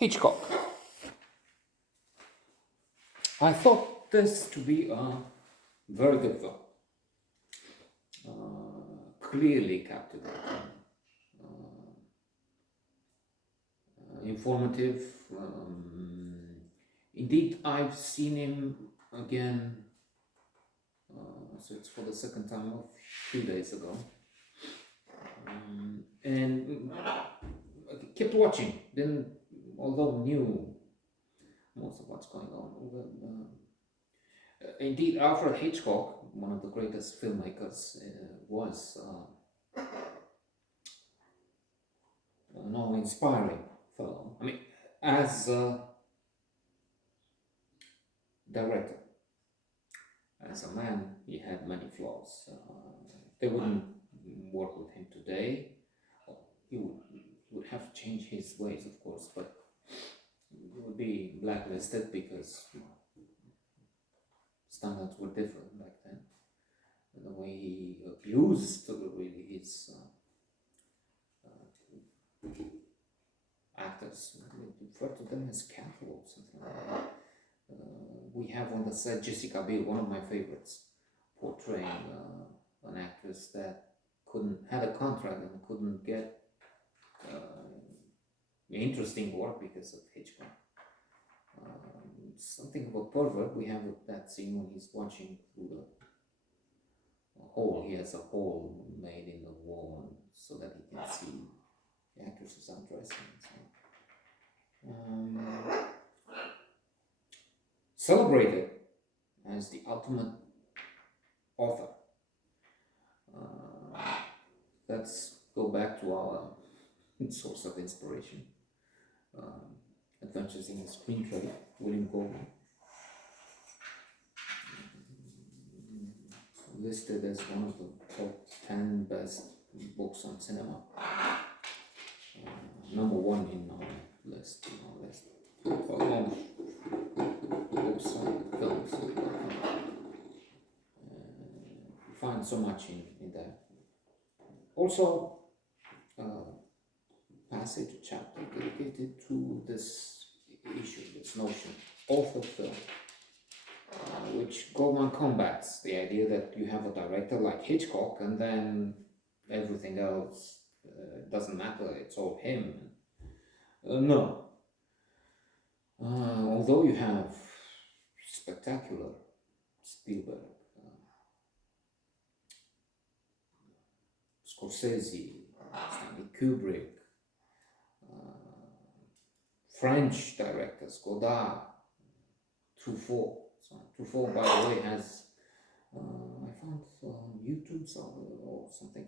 Hitchcock. I thought this to be a very good film. Clearly captivating, informative. Indeed, I've seen him again, so it's for the second time a few days ago. And I kept watching, then, although knew most of what's going on. Indeed, Alfred Hitchcock, one of the greatest filmmakers, was an inspiring fellow. I mean, as a director, as a man, he had many flaws. They wouldn't work with him today. He would have to change his ways, of course, but he would be blacklisted because standards were different back then. And the way he abused really his actors, we refer to them as cattle or something like that. We have on the set Jessica Biel, one of my favorites, portraying an actress that had a contract and couldn't get interesting work because of Hitchcock. Something of a pervert. We have that scene when he's watching through the hole. He has a hole made in the wall so that he can see the actresses undressing and so on. Celebrated as the ultimate author. Let's go back to our source of inspiration. Adventures in the Screenplay, William Goldman. Listed as one of the top 10 best books on cinema. Number one in our list. Books on films. You find so much in that. Also, passage, chapter dedicated to this issue, this notion, author film, which Goldman combats the idea that you have a director like Hitchcock and then everything else doesn't matter, it's all him. No. Although you have spectacular Spielberg, Scorsese, Stanley Kubrick, French directors, Godard, Truffaut. So Truffaut, by the way, has, I found on YouTube or something,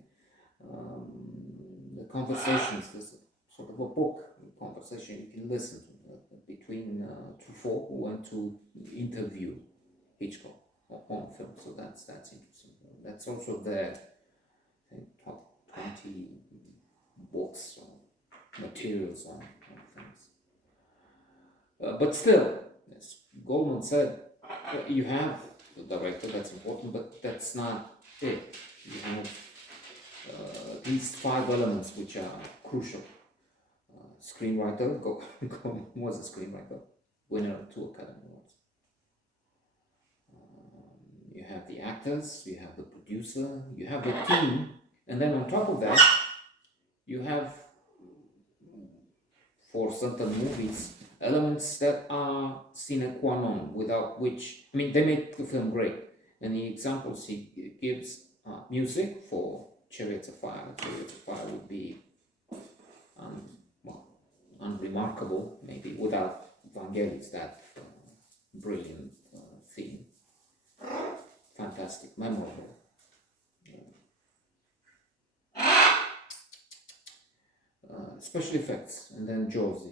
the conversations, there's sort of a book conversation you can listen to between Truffaut, who went to interview Hitchcock on film. So that's interesting. That's also their top 20 books or materials on things. But still, as Goldman said, you have the director, that's important, but that's not it. You have at least 5 elements which are crucial. Screenwriter, Goldman was a screenwriter, winner of 2 Academy Awards. You have the actors, you have the producer, you have the team, and then on top of that, you have, for certain movies, elements that are sine qua non, without which, I mean, they make the film great. And the examples he gives, music for Chariots of Fire. Chariots of Fire would be unremarkable, maybe, without Vangelis, that brilliant theme. Fantastic, memorable. Special effects, and then Jaws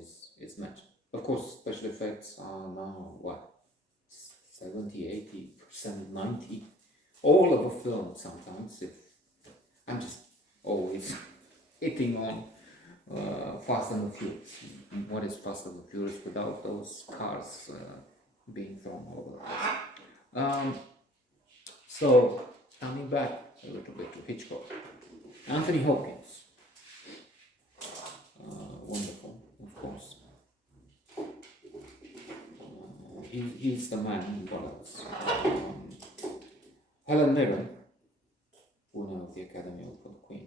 is mentioned. Of course, special effects are now, 70, 80%, 90%, all of a film sometimes. If I'm just always hitting on Fast and the Furious. What is Fast and the Furious without those cars being thrown all over the place? So, coming back a little bit to Hitchcock. Anthony Hopkins. Wonderful, of course. he's the man. What else? Helen Mirren, winner of the Academy Award for the Queen.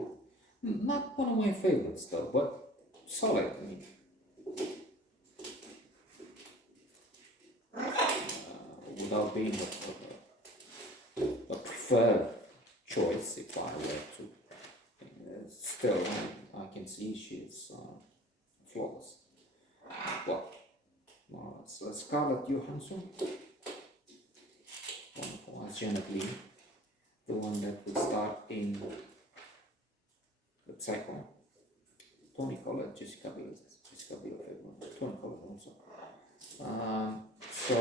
Not one of my favorites though, but solid. I mean, without being a preferred choice, if I were to, still I can see she's flawless. But so Scarlett Johansson, wonderful as Janet Leigh, the one that will start in the Psycho. Tony Collette, Jessica Biel favorite. Tony Collette also. So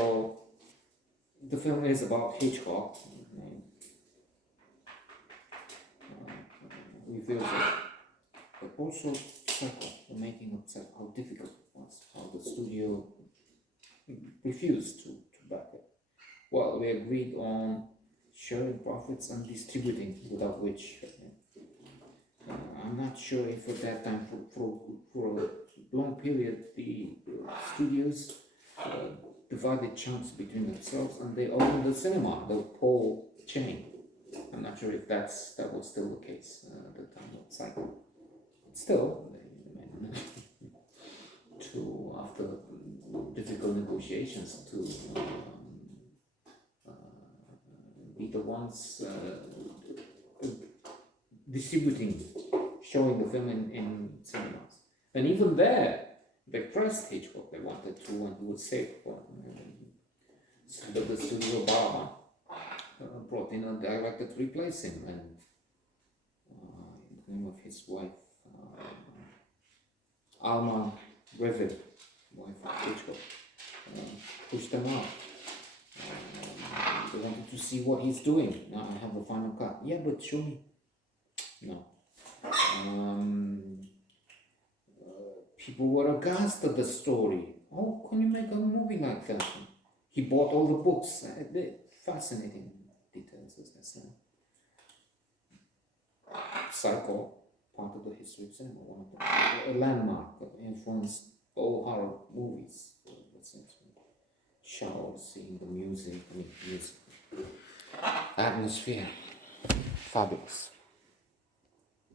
the film is about Hitchcock. Reveals it, but also Psycho, the making of Psycho, how difficult it was, how the studio refused to back it. Well, we agreed on sharing profits and distributing, without which I'm not sure if at that time, for a long period, the studios divided chunks between themselves, and they owned the cinema, the whole chain. I'm not sure if that was still the case at the time of Psycho. Still, to after difficult negotiations, to be the ones distributing, showing the film in cinemas. And even there, they pressed Hitchcock. They wanted to, and he would say, so that the studio bar brought in a director to replace him, and the name of his wife, Alma Reviv, wife of Hitchcock, pushed them out. They wanted to see what he's doing. Now I have the final cut. Yeah, but show me. No. People were aghast at the story. How can you make a movie like that? He bought all the books. Fascinating details, as I said. Psycho, part of the history of cinema, one of them, a landmark that influenced all horror movies. Shower scene, the music, atmosphere, fabulous.